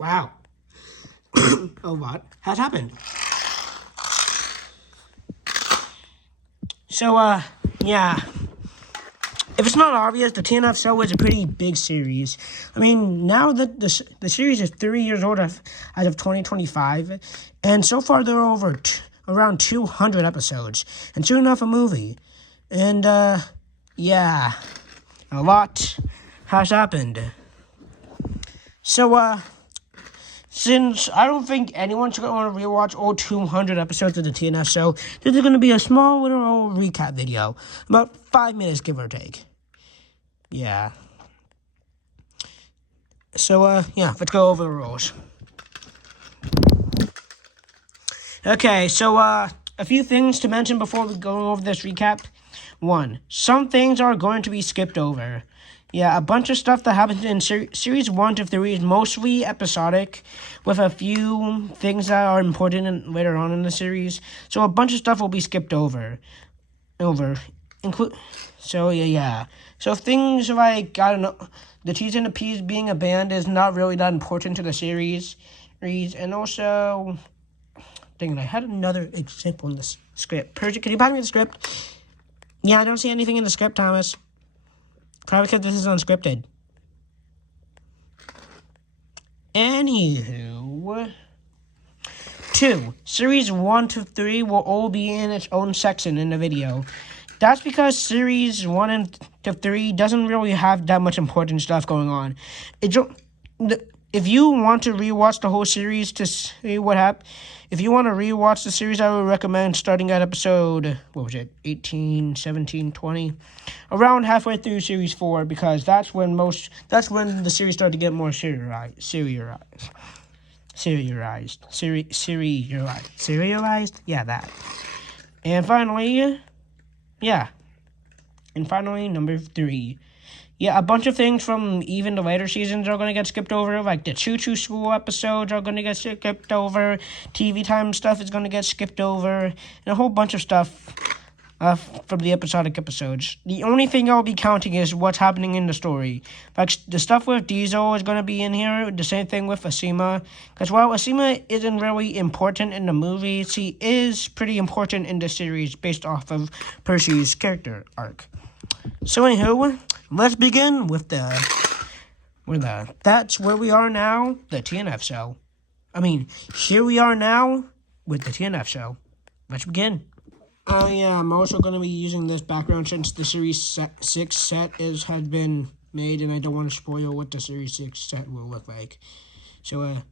Wow. A lot has happened. So, yeah. If it's not obvious, the TNF Show is a pretty big series. I mean, now that the series is 3 years old as of 2025, and so far there are around 200 episodes, and soon enough a movie. And, yeah, a lot has happened. So, since I don't think anyone's going to want to rewatch all 200 episodes of the TNF Show, this is going to be a small little recap video, about 5 minutes, give or take. Yeah. So, yeah, let's go over the rules. Okay, so, a few things to mention before we go over this recap. 1, some things are going to be skipped over. Yeah, a bunch of stuff that happens in Series 1 to 3 is mostly episodic, with a few things that are important later on in the series. So a bunch of stuff will be skipped over. So, yeah. So things like, I don't know, the T's and the P's being a band is not really that important to the series. And also, dang it, I had another example in the script. Percy, can you pass me the script? Yeah, I don't see anything in the script, Thomas. Probably because this is unscripted. Anywho. 2, Series 1 to 3 will all be in its own section in the video. That's because Series 1 to 3 doesn't really have that much important stuff going on. If you want to rewatch the whole series to see what happened, if you want to rewatch the series, I would recommend starting at episode, 18, 17, 20, around halfway through Series 4, because that's when the series started to get more serialized. Yeah, that. And finally, number 3. Yeah, a bunch of things from even the later seasons are going to get skipped over, like the Choo Choo School episodes are going to get skipped over, TV time stuff is going to get skipped over, and a whole bunch of stuff from the episodic episodes. The only thing I'll be counting is what's happening in the story. Like, the stuff with Diesel is going to be in here, the same thing with Asima, because while Asima isn't really important in the movie, she is pretty important in the series based off of Percy's character arc. So anywho, let's begin with that's where we are now, the TNF Show. Here we are now with the TNF Show. Let's begin. Yeah, I'm also going to be using this background since the Series 6 set has been made, and I don't want to spoil what the Series 6 set will look like. So,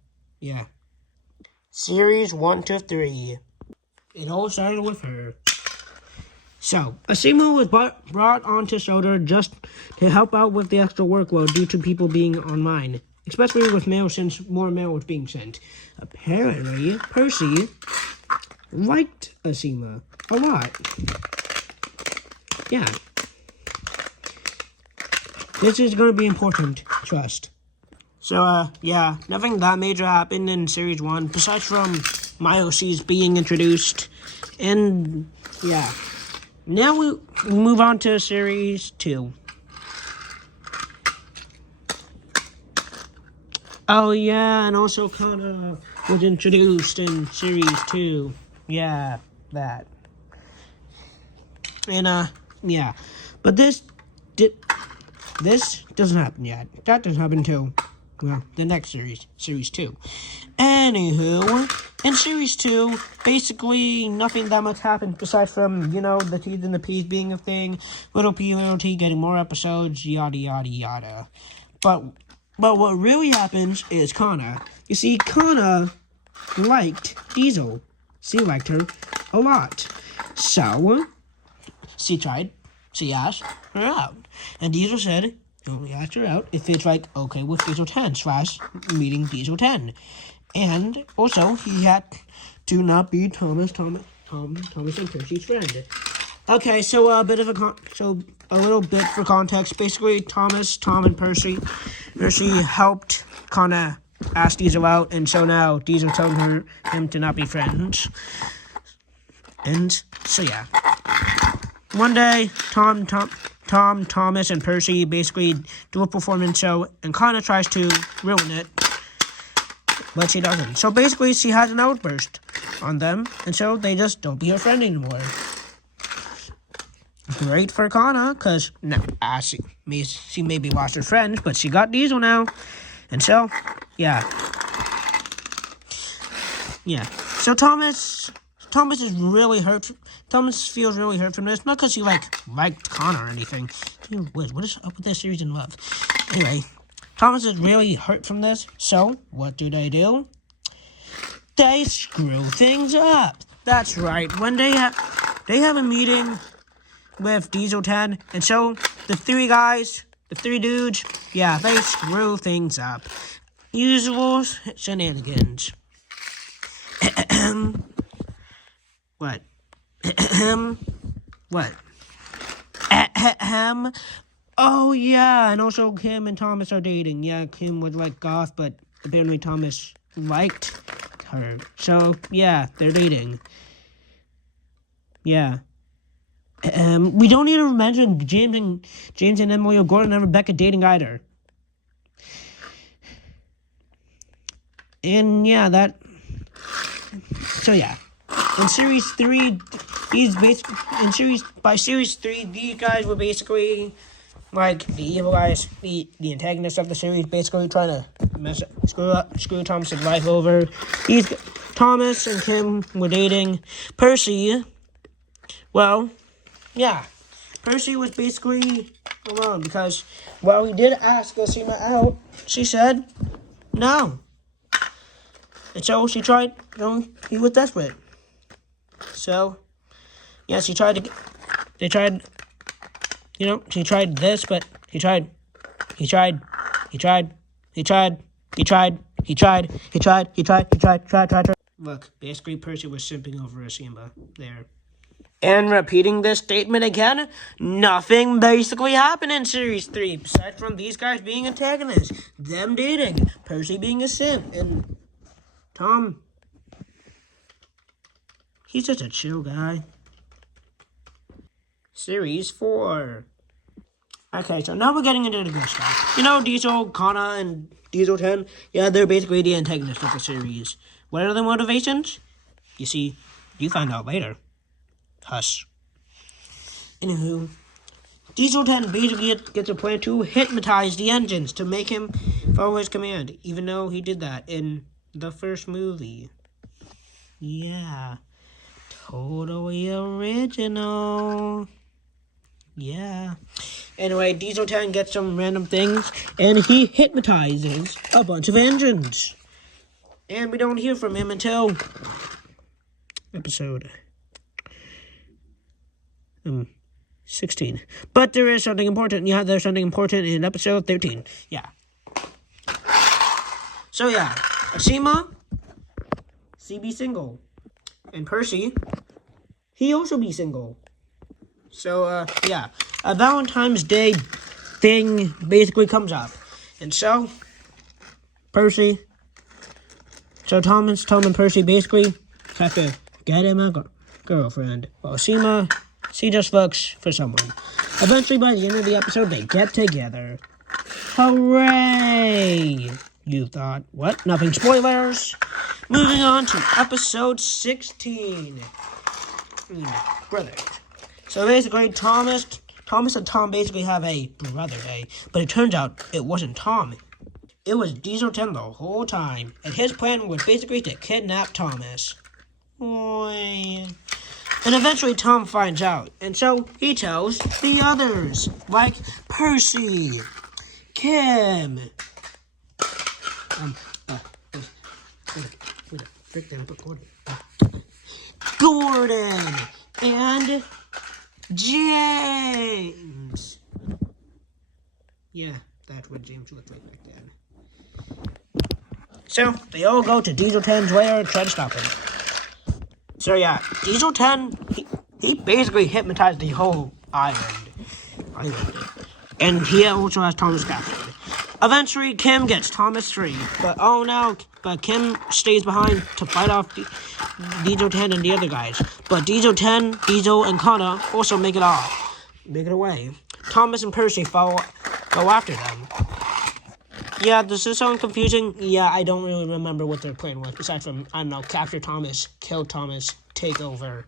yeah. Series 1 to 3. It all started with her. So, Asima was brought onto Shoulder just to help out with the extra workload due to people being online, especially with mail since more mail was being sent. Apparently, Percy liked Asima a lot. Yeah. This is going to be important, trust. So, yeah, nothing that major happened in Series 1, besides from Myoses being introduced, and, yeah. Now we move on to Series 2. Oh, yeah, and also Kana was introduced in Series 2. Yeah, that. And, yeah. But this doesn't happen yet. That doesn't happen until, the next series, Series 2. Anywho, in Series 2, basically nothing that much happened besides from, the T's and the P's being a thing, Little P, Little T getting more episodes, yada, yada, yada. But what really happens is Kana. You see, Kana liked Diesel. She liked her a lot. So, she asked her out. And Diesel said, only asked her out if it's okay with Diesel 10 / meeting Diesel 10. And also, he had to not be Thomas and Percy's friend. Okay, so a little bit for context. Basically, Tom and Percy helped Kana ask Diesel out, and so now Diesel telling him to not be friends. And so yeah, one day Tom, Thomas, and Percy basically do a performance show, and Kana tries to ruin it. but she doesn't. So basically, she has an outburst on them, and so they just don't be her friend anymore. Great for Kana, because she maybe lost her friends, but she got Diesel now. And so, yeah. Yeah. So Thomas is really hurt. Thomas feels really hurt from this. Not because he, liked Kana or anything. What is up with this series in love? Anyway, Thomas is really hurt from this. So, what do? They screw things up. That's right. When they have a meeting with Diesel 10, and so the three dudes, yeah, they screw things up. Usual shenanigans. What? What? Oh, yeah, and also Kim and Thomas are dating. Yeah, Kim was goth, but apparently Thomas liked her. So, yeah, they're dating. Yeah. We don't even mention James and Emily O'Gordon and Rebecca dating either. And yeah, so yeah. In series 3, by series 3, these guys were basically the evil guys, the antagonists of the series, basically trying to screw Thomas's life over. Thomas and Kim were dating. Percy, well, yeah, Percy was basically alone because while he did ask Osima out, she said no. And so she tried, he was desperate. So, yeah, she tried this, but he tried. Look, basically Percy was simping over Osima there. And repeating this statement again, nothing basically happened in Series 3, aside from these guys being antagonists, them dating, Percy being a simp, and Tom, he's just a chill guy. Series 4. Okay, so now we're getting into the good stuff. Diesel, Kana, and Diesel 10, yeah, they're basically the antagonists of the series. What are their motivations? You see, you find out later. Hush. Anywho, Diesel 10 basically gets a plan to hypnotize the engines to make him follow his command, even though he did that in the first movie. Yeah. Totally original. Yeah. Anyway, Diesel 10 gets some random things, and he hypnotizes a bunch of engines. And we don't hear from him until episode 16. But there is something important. Yeah, there's something important in episode 13. Yeah. So yeah, Ashima, she be single. And Percy, he also be single. So, yeah. A Valentine's Day thing basically comes up. And so, Tom and Percy basically have to get him a girlfriend. While Ashima, she just looks for someone. Eventually, by the end of the episode, they get together. Hooray! You thought, what? Nothing spoilers? Moving on to episode 16. Brothers. So basically, Thomas and Tom basically have a brother day. But it turns out it wasn't Tom. It was Diesel 10 the whole time. And his plan was basically to kidnap Thomas. Boy. And eventually Tom finds out, and so he tells the others, like Percy, Kim, Gordon, and James. Yeah, that's what James looked like back then. So they all go to Diesel 10's lair and try to stop him. So yeah, Diesel 10, he basically hypnotized the whole island. And he also has Thomas captured. Eventually, Kim gets Thomas free. But Kim stays behind to fight off Diesel 10 and the other guys. But Diesel 10, Diesel, and Kana also make it away. Thomas and Percy go after them. Yeah, this is so confusing. Yeah, I don't really remember what their plan was, aside from, I don't know, capture Thomas, kill Thomas, take over.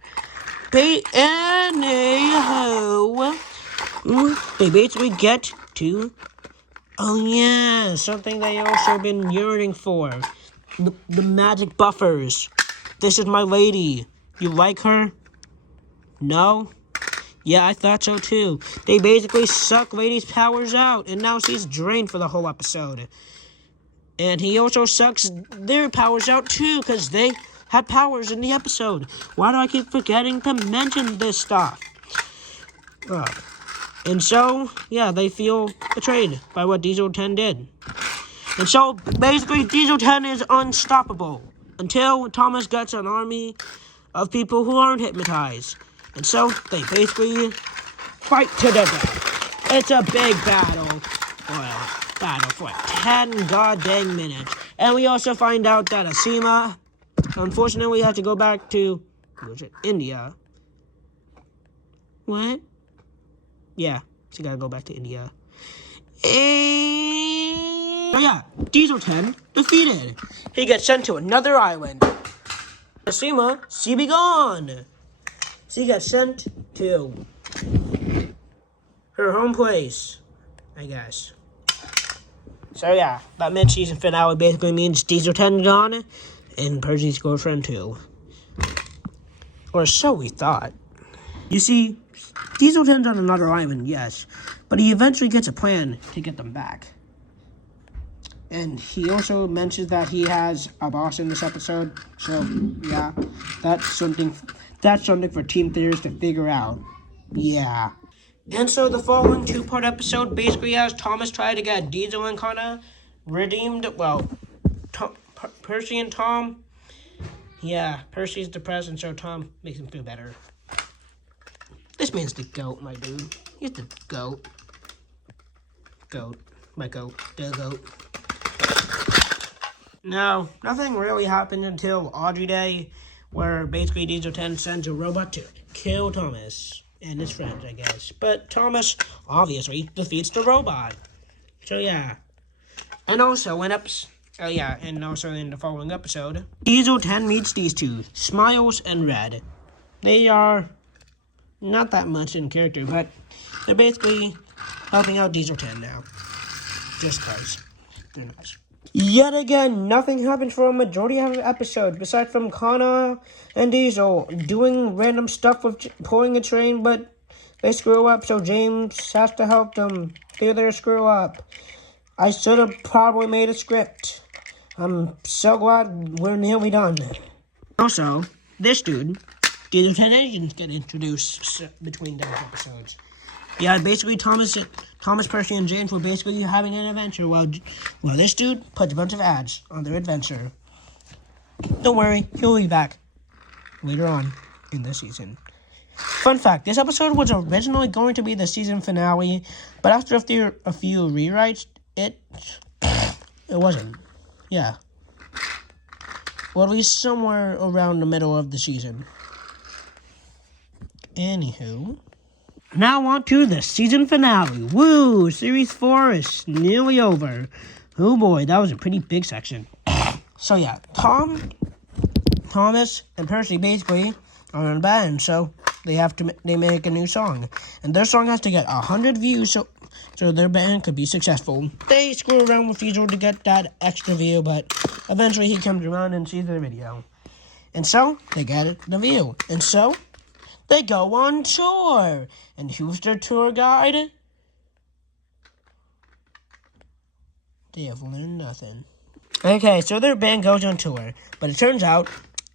Anyhow, they basically get to, oh yeah, something they also been yearning for. The magic buffers. This is my lady. You like her? No? Yeah, I thought so too. They basically suck Lady's powers out, and now she's drained for the whole episode. And he also sucks their powers out too, because they had powers in the episode. Why do I keep forgetting to mention this stuff? And so, yeah, they feel betrayed by what Diesel 10 did. And so, basically, Diesel 10 is unstoppable until Thomas gets an army of people who aren't hypnotized. And so, they basically fight to the death. It's a big battle. Well, battle for 10 goddamn minutes. And we also find out that Asima, unfortunately, had to go back to, India. What? Yeah, she gotta go back to India. Oh yeah, Diesel 10 defeated. He gets sent to another island. Asima, she be gone. She gets sent to her home place, I guess. So yeah, that mid-season finale basically means Diesel 10 gone, and Percy's girlfriend too. Or so we thought. You see, Diesel 10's on another island, yes, but he eventually gets a plan to get them back. And he also mentions that he has a boss in this episode, so yeah, that's something for Team Theorists to figure out. Yeah. And so the following two-part episode basically has Thomas try to get Diesel and Connor redeemed. Well, Percy and Tom. Yeah, Percy's depressed, and so Tom makes him feel better. This man's the GOAT, my dude. He's the GOAT. GOAT. My GOAT. The GOAT. No, nothing really happened until Audrey Day, where basically Diesel 10 sends a robot to kill Thomas and his friends, I guess. But Thomas obviously defeats the robot. So yeah. And also in the following episode, Diesel 10 meets these two, Smiles and Red. They are not that much in character, but they're basically helping out Diesel 10 now. Just cause they're nice. Yet again, nothing happens for a majority of the episode, besides from Connor and Diesel doing random stuff with pulling a train, but they screw up, so James has to help them do their screw up. I should have probably made a script. I'm so glad we're nearly done. Also, this dude, Diesel 10 agents get introduced between those episodes. Yeah, basically Thomas, Percy, and James were basically having an adventure while this dude puts a bunch of ads on their adventure. Don't worry, he'll be back later on in the season. Fun fact, this episode was originally going to be the season finale, but after a few rewrites, it wasn't. Yeah. Well, at least somewhere around the middle of the season. Anywho, now on to the season finale. Woo! Series 4 is nearly over. Oh boy, that was a pretty big section. So yeah, Thomas, and Percy basically are in a band, so they make a new song. And their song has to get 100 views so their band could be successful. They screw around with Diesel to get that extra view, but eventually he comes around and sees their video. And so, they get the view. And so, they go on tour. And who's their tour guide? They have learned nothing. Okay, so their band goes on tour. But it turns out,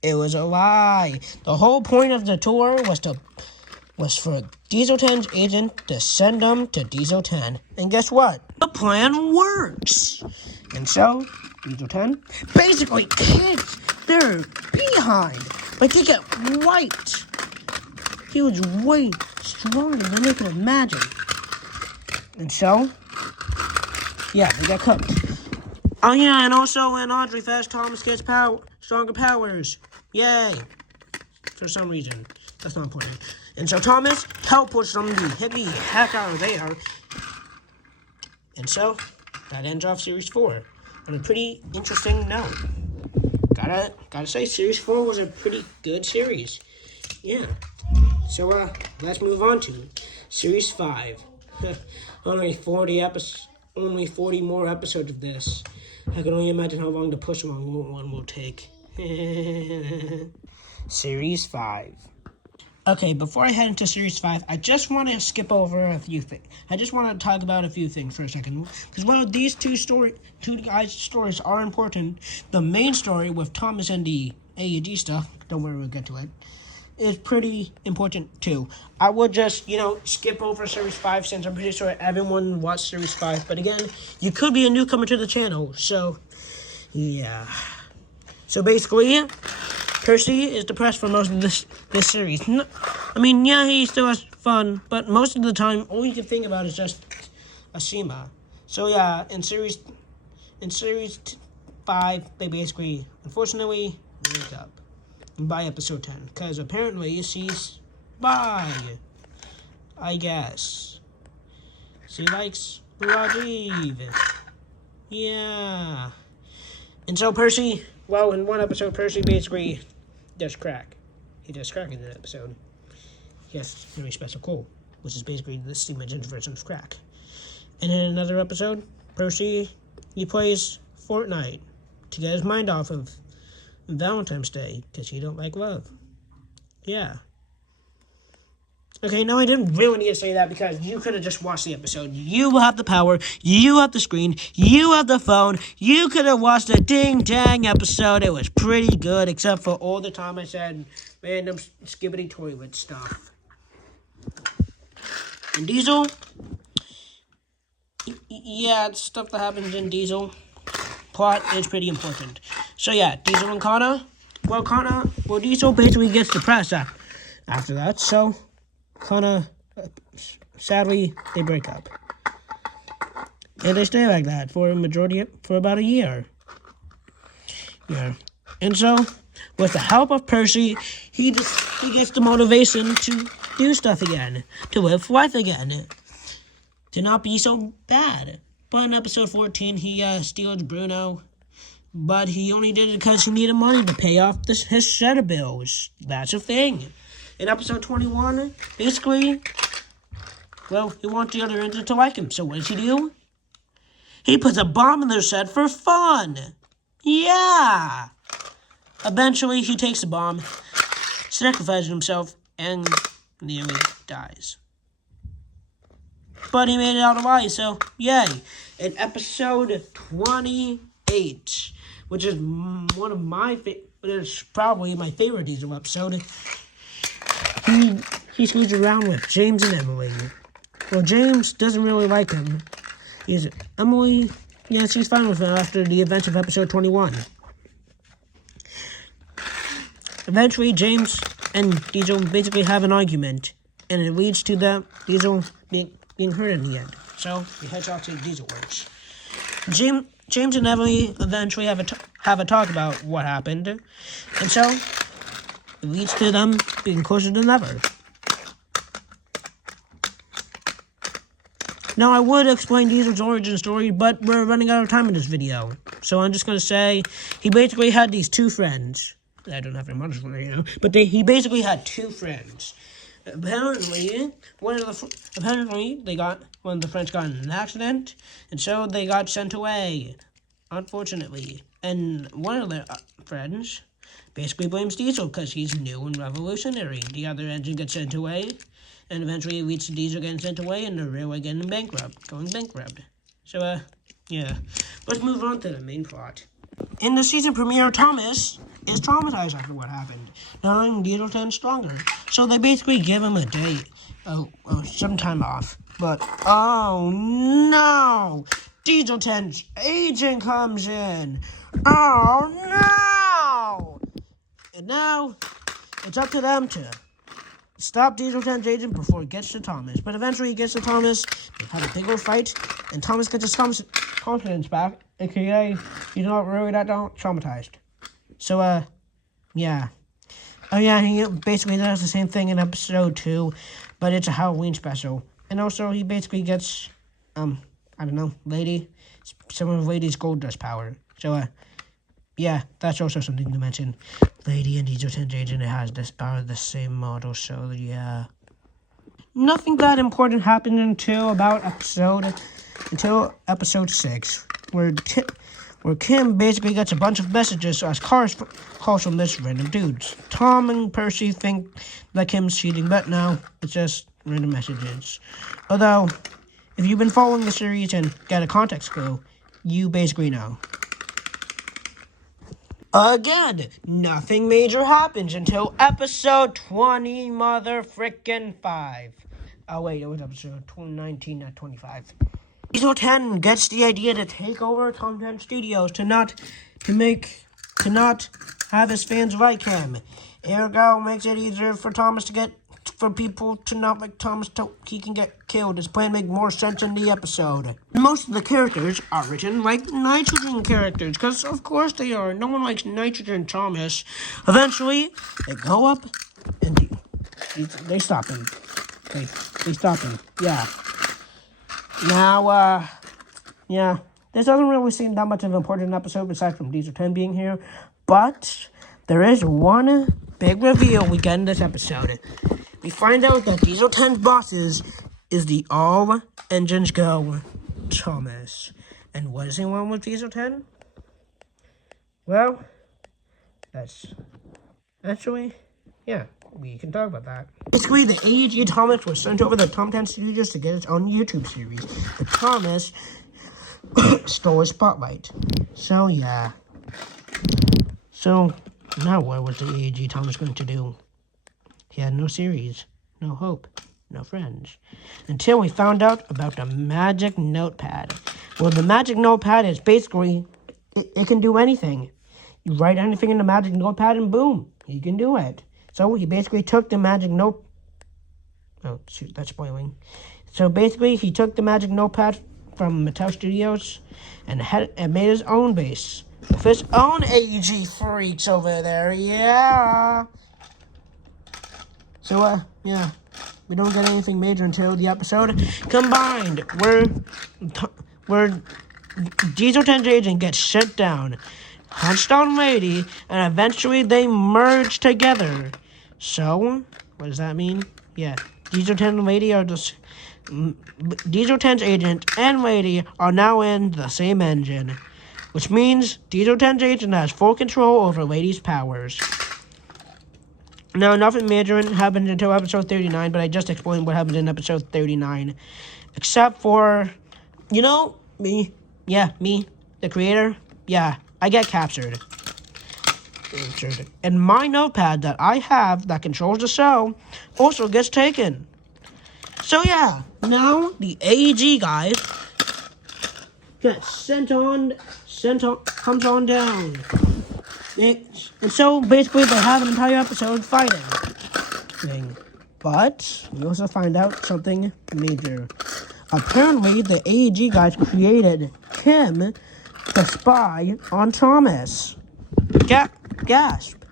it was a lie. The whole point of the tour was for Diesel 10's agent to send them to Diesel 10. And guess what? The plan works. And so, Diesel 10 basically kicks their behind. Like they get white. He was way stronger than they could imagine. And so, yeah, they got cooked. Oh yeah, and also in Audrey Fest, Thomas gets stronger powers. Yay. For some reason. That's not important. And so Thomas teleports them to hit the heck out of there. And so, that ends off Series 4 on a pretty interesting note. Gotta say, Series 4 was a pretty good series. Yeah. So, let's move on to Series 5. Only 40 more episodes of this. I can only imagine how long the push one will take. Series 5. Okay, before I head into Series 5, I just want to skip over a few things. I just want to talk about a few things for a second. Because while these two guys' stories are important, the main story with Thomas and the AED stuff, don't worry, we'll get to it, is pretty important too. I would just, skip over Series 5 since I'm pretty sure everyone watched Series 5. But again, you could be a newcomer to the channel, so, yeah. So basically, Percy is depressed for most of this series. He still has fun, but most of the time, all you can think about is just Ashima. So yeah, in series 5, they basically, unfortunately, break up by episode 10, because apparently she's bi, I guess. She likes Rajiv. Yeah. And so Percy, in one episode, Percy basically does crack. He does crack in that episode. He has very special cool, which is basically the Steve Mentioned version of crack. And in another episode, Percy, he plays Fortnite to get his mind off of Valentine's Day, because he don't like love. Yeah. Okay, no, I didn't really need to say that because you could have just watched the episode. You have the power, you have the screen, you have the phone, you could have watched the ding-dang episode. It was pretty good, except for all the time I said random skibbity toilet stuff. And Diesel, yeah, it's stuff that happens in Diesel. Plot is pretty important. So yeah, Diesel and Kana. Diesel basically gets depressed after that, so Kana, sadly, they break up. And they stay like that for about a year. Yeah. And so, with the help of Percy, he gets the motivation to do stuff again, to live life again, to not be so bad. But in episode 14, he steals Bruno, but he only did it because he needed money to pay off his shadow bills. That's a thing. In episode 21, basically, he wants the other engine to like him. So what does he do? He puts a bomb in their set for fun. Yeah. Eventually, he takes the bomb, sacrifices himself, and nearly dies. But he made it out alive, so yay. In episode 28, which is probably my favorite Diesel episode, he screws around with James and Emily. Well, James doesn't really like him. Emily, yeah, she's fine with him after the events of episode 21. Eventually, James and Diesel basically have an argument, and it leads to Diesel being hurt in the end. So he heads off to Diesel Works. James and Emily eventually have a talk about what happened, and so it leads to them being closer than ever. Now, I would explain Diesel's origin story, but we're running out of time in this video. So I'm just going to say, he basically had these two friends. I don't have any money for right now, but he basically had two friends. Apparently, one of the friends got in an accident, and so they got sent away, unfortunately. And one of their friends basically blames Diesel because he's new and revolutionary. The other engine gets sent away, and eventually it leads to Diesel getting sent away and the railway going bankrupt. So, yeah. Let's move on to the main plot. In the season premiere, Thomas is traumatized after what happened, knowing Diesel 10 stronger. So they basically give him a day, some time off. But, oh no! Diesel 10's agent comes in! Oh no! And now, it's up to them to stop Diesel 10's agent before it gets to Thomas. But eventually he gets to Thomas, they have a big old fight, and Thomas gets his confidence back, aka he's not really that traumatized. So, yeah. Oh yeah, he basically does the same thing in episode 2, but it's a Halloween special. And also, he basically gets, lady some of Lady's gold dust power. So, yeah, that's also something to mention. Lady and Diesel 10's agent are the same model, so yeah. Nothing that important happened until episode 6, where Kim basically gets a bunch of messages as calls from this random dudes. Tom and Percy think that Kim's cheating, but no, it's just random messages. Although, if you've been following the series and get a context clue, you basically know. Again, nothing major happens until episode 20 5. Oh wait, it was episode 19, not 25. Diesel 10 gets the idea to take over Tom 10 Studios to not have his fans like him. Ergo makes it easier for people to not like Thomas so he can get killed. His plan makes more sense in the episode. Most of the characters are written like Nitrogen characters, because of course they are. No one likes Nitrogen Thomas. Eventually, they go up and they stop him. They stop him. Yeah. Now, yeah, this doesn't really seem that much of an important episode aside from Diesel 10 being here, but there is one big reveal we get in this episode. We find out that Diesel 10's bosses is the All Engines Go Thomas. And what is he want with Diesel 10? Well, that's actually, yeah, we can talk about that. Basically, the AEG Thomas was sent over to Tom 10 Studios to get its own YouTube series. But Thomas stole his spotlight. So, yeah. So, now what was the AEG Thomas going to do? He had no series, no hope, no friends. Until we found out about the magic notepad. Well, the magic notepad is basically, it can do anything. You write anything in the magic notepad and boom, you can do it. So he basically took the magic note... Oh, shoot, that's spoiling. So basically, he took the magic notepad from Mattel Studios and made his own base. With his own AEG freaks over there, yeah! So, yeah, we don't get anything major until the episode Combined, where Diesel 10's agent gets shut down, hunched on Lady, and eventually they merge together. So, what does that mean? Yeah, Diesel 10 and Lady are just... Diesel 10's agent and Lady are now in the same engine, which means Diesel 10's agent has full control over Lady's powers. Now, nothing major happened until episode 39, but I just explained what happened in episode 39. Except for, you know, me, the creator, yeah, I get captured. And my notepad that I have that controls the show also gets taken. So, yeah, now the AEG guys gets comes on down. And so, basically, they have an entire episode fighting. But, we also find out something major. Apparently, the AEG guys created Kim to spy on Thomas. Gasp.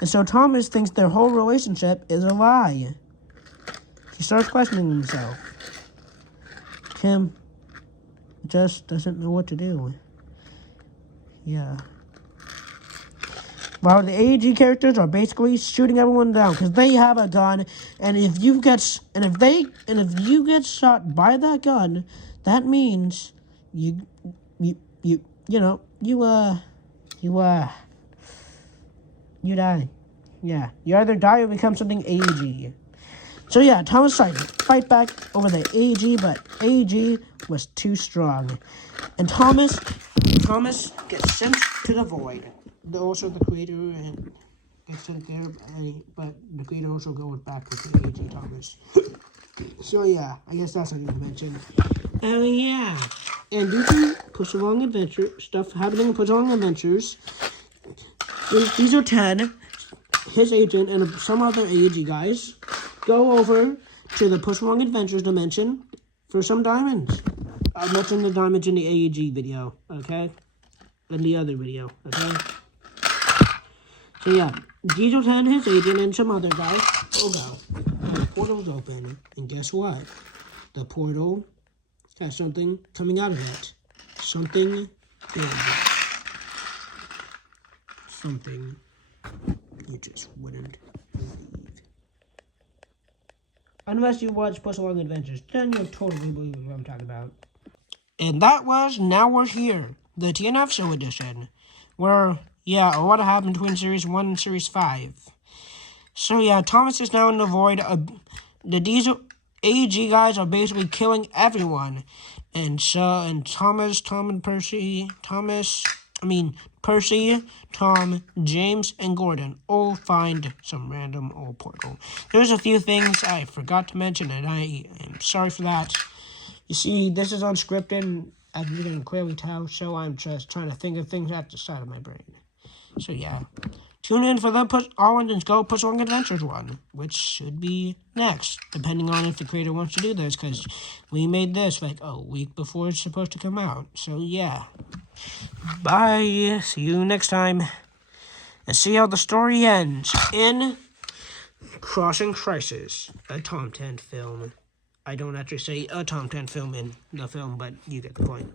And so Thomas thinks their whole relationship is a lie. He starts questioning himself. Kim just doesn't know what to do. Yeah. While the AEG characters are basically shooting everyone down because they have a gun, and if you get shot by that gun, that means you die. Yeah, you either die or become something AEG. So yeah, Thomas tried to fight back over the AEG, but AEG was too strong, and Thomas gets sent to the void. Also, the creator and gets sent there, but the creator also goes back with the AEG Thomas. So yeah, I guess that's something to mention. Yeah, and due to Push Along Adventure stuff happening in Push Along Adventures, Diesel 10, his agent, and some other AEG guys go over to the Push Along Adventures dimension for some diamonds. I'll mention the diamonds in the AEG video, okay? In the other video, okay? So yeah, Diesel 10, his agent, and some other guys will go. The portal's open, and guess what? The portal has something coming out of it. something big. Something you just wouldn't believe. Unless you watch Puss Along Adventures, then you'll totally believe what I'm talking about. And that was Now We're Here, the TNF Show edition, where, yeah, a lot happened between Series 1 and Series 5. So, yeah, Thomas is now in the void. The Diesel AG guys are basically killing everyone. And Percy, Tom, James, and Gordon all find some random old portal. There's a few things I forgot to mention, and I am sorry for that. You see, this is unscripted, as you can clearly tell, so I'm just trying to think of things out the side of my brain. So yeah, tune in for the All Engines Go Puss Along Adventures one, which should be next, depending on if the creator wants to do this, because we made this like a week before it's supposed to come out. So yeah, bye, see you next time, and see how the story ends in Crossing Crisis, a Tom 10 film. I don't actually say a Tom 10 film in the film, but you get the point.